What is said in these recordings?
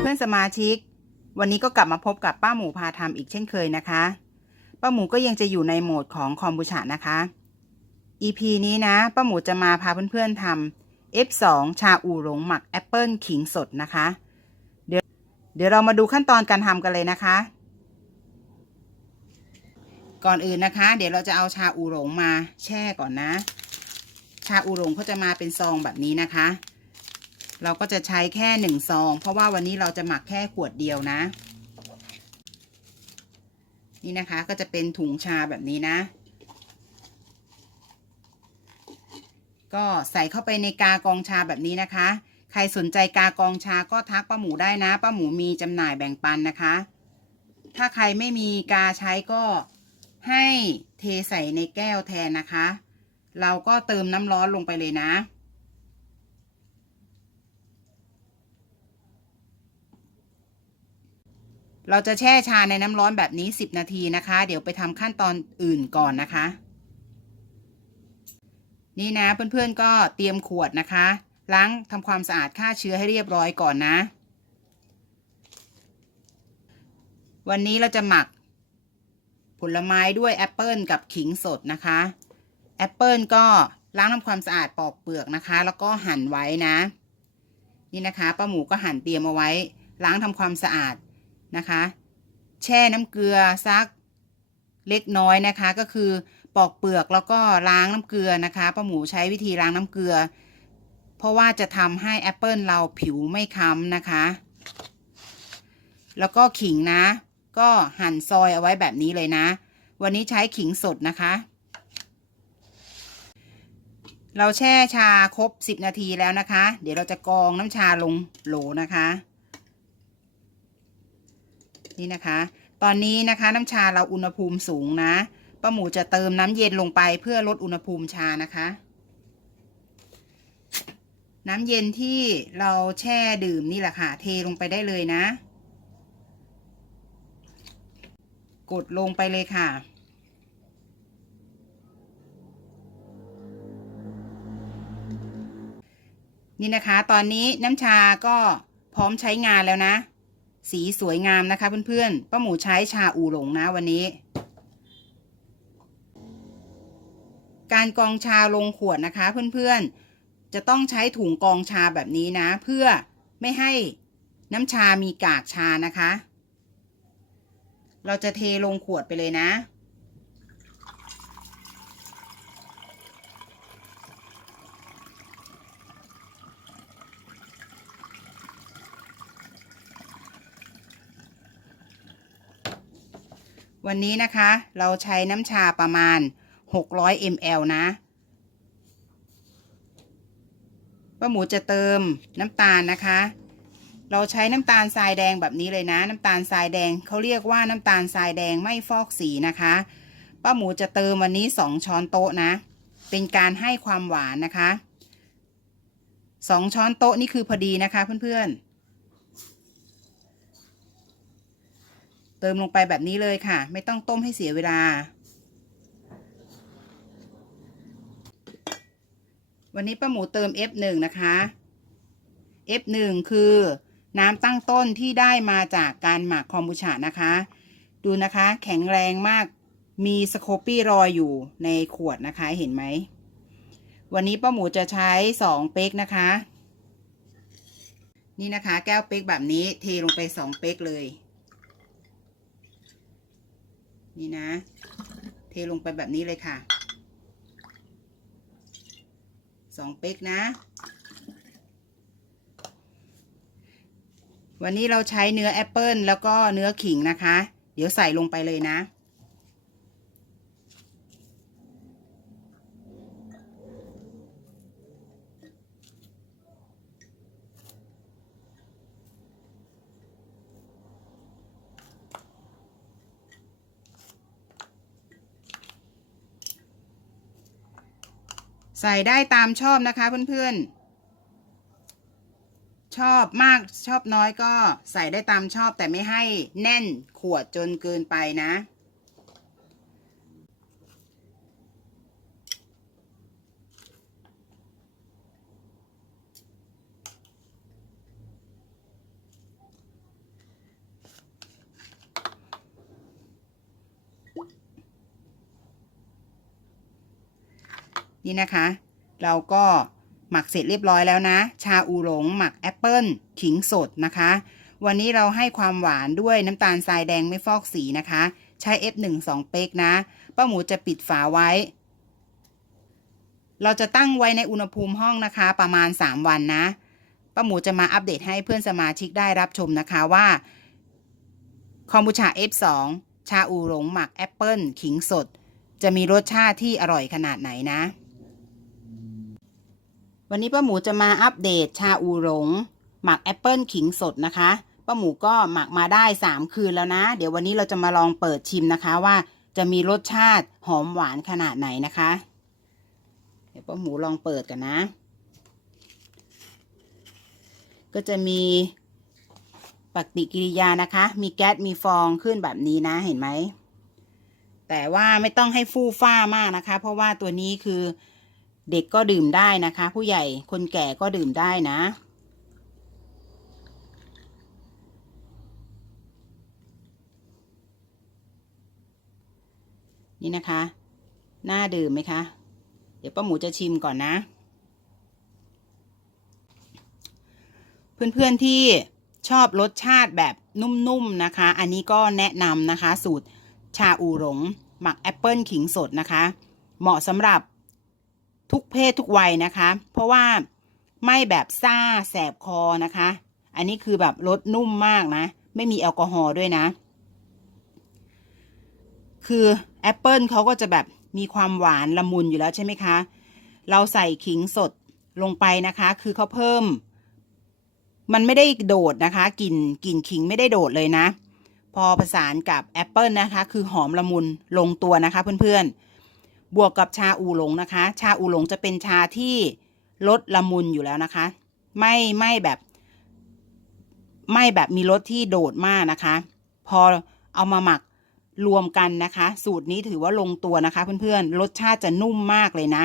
เพื่อนสมาชิก วันนี้ก็กลับมาพบกับป้าหมูพาทำอีกเช่นเคยนะคะ ป้าหมูก็ยังจะอยู่ในโหมดของคอมบูชานะคะ EP นี้นะ ป้าหมูจะมาพาเพื่อนๆทำ F2 ชาอูหลงหมักแอปเปิลขิงสดนะคะ เดี๋ยวเดี๋ยวเรามาดูขั้นตอนการทำกันเลยนะคะ ก่อนอื่นนะคะ เดี๋ยวเราจะเอาชาอูหลงมาแช่ก่อนนะ ชาอูหลงเขาจะมาเป็นซองแบบนี้นะคะ เราก็จะใช้แค่หนึ่งซอง เพราะว่าวันนี้เราจะหมักแค่ขวดเดียวนะ นี่นะคะก็จะเป็นถุงชาแบบนี้นะ ก็ใส่เข้าไปในกากองชาแบบนี้นะคะ ใครสนใจกากองชาก็ทักป้าหมูได้นะป้าหมูมีจำหน่ายแบ่งปันนะคะ ถ้าใครไม่มีกาใช้ก็ให้เทใส่ในแก้วแทนนะคะ เราก็เติมน้ำร้อนลงไปเลยนะ เราจะแช่ชาในน้ำร้อนแบบนี้ 10 นาทีนะคะ เดี๋ยวไปทำขั้นตอนอื่นก่อนนะคะ นี่นะเพื่อนๆก็เตรียมขวดนะคะ ล้างทำความสะอาดฆ่าเชื้อให้เรียบร้อยก่อนนะ วันนี้เราจะหมักผลไม้ด้วยแอปเปิลกับขิงสดนะคะแอปเปิลก็ล้างทำความสะอาดปอกเปลือกนะคะ แล้วก็หั่นไว้นะ นี่นะคะป้าหมูก็หั่นเตรียมเอาไว้ ล้างทำความสะอาด นะคะ แช่น้ำเกลือซักเล็กน้อยนะคะ ก็คือปอกเปลือกแล้วก็ล้างน้ำเกลือนะคะป้าหมูใช้วิธีล้างน้ำเกลือ เพราะว่าจะทำให้แอปเปิลเราผิวไม่ค้ำนะคะ แล้วก็ขิงนะ ก็หั่นซอยเอาไว้แบบนี้เลยนะ วันนี้ใช้ขิงสดนะคะ เราแช่ชาครบ 10 นาทีแล้วนะคะ เดี๋ยวเราจะกรองน้ำชาลงโหลนะคะ นี่นะคะ ตอนนี้นะคะน้ำชาเราอุณหภูมิสูงนะป้าหมูจะเติมน้ำเย็นลงไปเพื่อลดอุณหภูมิชานะคะ น้ำเย็นที่เราแช่ดื่มนี่แหละค่ะ เทลงไปได้เลยนะ กดลงไปเลยค่ะนี่นะคะ ตอนนี้น้ำชาก็พร้อมใช้งานแล้วนะ สีสวยงามนะคะเพื่อนๆป้าหมูใช้ชาอูหลงนะวันนี้ การกองชาลงขวดนะคะเพื่อนๆ จะต้องใช้ถุงกองชาแบบนี้นะ เพื่อไม่ให้น้ำชามีกากชานะคะ เราจะเทลงขวดไปเลยนะ วันนี้นะคะเราใช้น้ำชาประมาณ 600 ml นะป้าหมูจะเติมน้ำตาลนะคะ เราใช้น้ำตาลทรายแดงแบบนี้เลยนะ น้ำตาลทรายแดงเขาเรียกว่าน้ำตาลทรายแดงไม่ฟอกสีนะคะป้าหมูจะเติมวันนี้ 2 ช้อนโต๊ะนะ เป็นการให้ความหวานนะคะ 2 ช้อนโต๊ะนี่คือพอดีนะคะเพื่อนๆ ติมลงไปแบบนี้เลยค่ะ ไม่ต้องต้มให้เสียเวลา วันนี้ป้าหมูเติม F1 นะคะ F1 คือน้ำตั้งต้นที่ได้มาจากการหมักคอมบูชานะคะ ดูนะคะแข็งแรงมากมีสโคปี้รอยอยู่ในขวดนะคะเห็นไหม วันนี้ป้าหมูจะใช้ 2 เป๊กนะคะ นี่นะคะแก้วเป๊กแบบนี้เทลงไป 2 เป๊กเลย นี่นะ เทลงไปแบบนี้เลยค่ะสองเป๊กนะ วันนี้เราใช้เนื้อแอปเปิลแล้วก็เนื้อขิงนะคะ เดี๋ยวใส่ลงไปเลยนะ ใส่ได้ตามชอบนะคะเพื่อนๆ ชอบมากชอบน้อยก็ใส่ได้ตามชอบแต่ไม่ให้แน่นขวดจนเกินไปนะ นี่นะคะ เราก็หมักเสร็จเรียบร้อยแล้วนะ ชาอูหลง หมักแอปเปิลขิงสดนะคะ วันนี้เราให้ความหวานด้วยน้ำตาลทรายแดงไม่ฟอกสีนะคะ ใช้ F1 2 เป๊กนะ ป้าหมูจะปิดฝาไว้ เราจะตั้งไว้ในอุณหภูมิห้องนะคะ ประมาณ 3 วันนะ ป้าหมูจะมาอัปเดตให้เพื่อนสมาชิกได้รับชมนะคะว่าคอมบูชา F2 ชาอูหลง หมักแอปเปิลขิงสด จะมีรสชาติที่อร่อยขนาดไหนนะ วันนี้ป้าหมูจะมาอัปเดตชาอูหลง หมักแอปเปิลขิงสดนะคะป้าหมูก็หมักมาได้ 3 คืนแล้วนะ เดี๋ยววันนี้เราจะมาลองเปิดชิมนะคะว่าจะมีรสชาติหอมหวานขนาดไหนนะคะ เดี๋ยวป้าหมูลองเปิดกันนะ ก็จะมีปฏิกิริยานะคะ มีแก๊สมีฟองขึ้นแบบนี้นะเห็นไหมแต่ว่าไม่ต้องให้ฟู่ฟ้ามากนะคะ เพราะว่าตัวนี้คือ เด็กก็ดื่มได้นะคะ ผู้ใหญ่คนแก่ก็ดื่มได้นะ นี่นะคะ น่าดื่มไหมคะ เดี๋ยวป้าหมูจะชิมก่อนนะ เพื่อนๆที่ชอบรสชาติแบบนุ่มๆนะคะ อันนี้ก็แนะนำนะคะ สูตรชาอูหลง หมักแอปเปิลขิงสดนะคะ เหมาะสำหรับ ทุกเพศทุกวัยนะคะ เพราะว่าไม่แบบซ่าแสบคอนะคะ อันนี้คือแบบรสนุ่มมากนะ ไม่มีแอลกอฮอล์ด้วยนะ คือแอปเปิลเขาก็จะแบบมีความหวานละมุนอยู่แล้วใช่ไหมคะ เราใส่ขิงสดลงไปนะคะ คือเขาเพิ่ม มันไม่ได้โดดนะคะกลิ่นกลิ่นขิงไม่ได้โดดเลยนะ พอผสานกับแอปเปิลนะคะ คือหอมละมุนลงตัวนะคะเพื่อนๆ บวกกับชาอูหลงนะคะ ชาอูหลงจะเป็นชาที่รสละมุนอยู่แล้วนะคะ ไม่ไม่แบบ ไม่แบบมีรสที่โดดมากนะคะ พอเอามาหมักรวมกันนะคะ สูตรนี้ถือว่าลงตัวนะคะ เพื่อนๆรสชาติจะนุ่มมากเลยนะ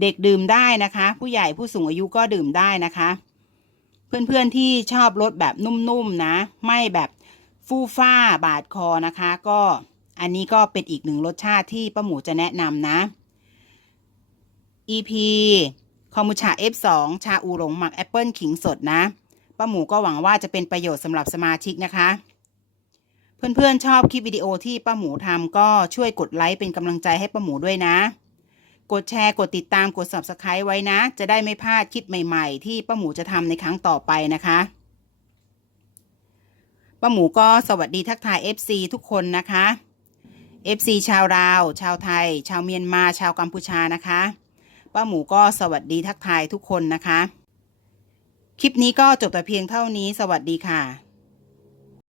เด็กดื่มได้นะคะ ผู้ใหญ่ผู้สูงอายุก็ดื่มได้นะคะ เพื่อนๆที่ชอบรสแบบนุ่มๆนะ ไม่แบบฟู่ฟ้าบาดคอนะคะ ก็ อันนี้ก็เป็นอีกหนึ่งรสชาติที่ป้าหมูจะแนะนำนะ EP คอมบูชา F2 ชาอูหลงหมักแอปเปิลขิงสดนะป้าหมูก็หวังว่าจะเป็นประโยชน์สำหรับสมาชิกนะคะ เพื่อนๆชอบคลิปวิดีโอที่ป้าหมูทำก็ช่วยกดไลค์เป็นกำลังใจให้ป้าหมูด้วยนะ กดแชร์กดติดตามกด subscribe ไว้นะ จะได้ไม่พลาดคลิปใหม่ๆ ที่ป้าหมูจะทำในครั้งต่อไปนะคะป้าหมูก็สวัสดีทักทาย FC ทุกคนนะคะ FC ชาวลาว ชาวไทย ชาวเมียนมา ชาวกัมพูชานะคะ ป้าหมูก็สวัสดีทักทายทุกคนนะคะ คลิปนี้ก็จบแต่เพียงเท่านี้ สวัสดีค่ะ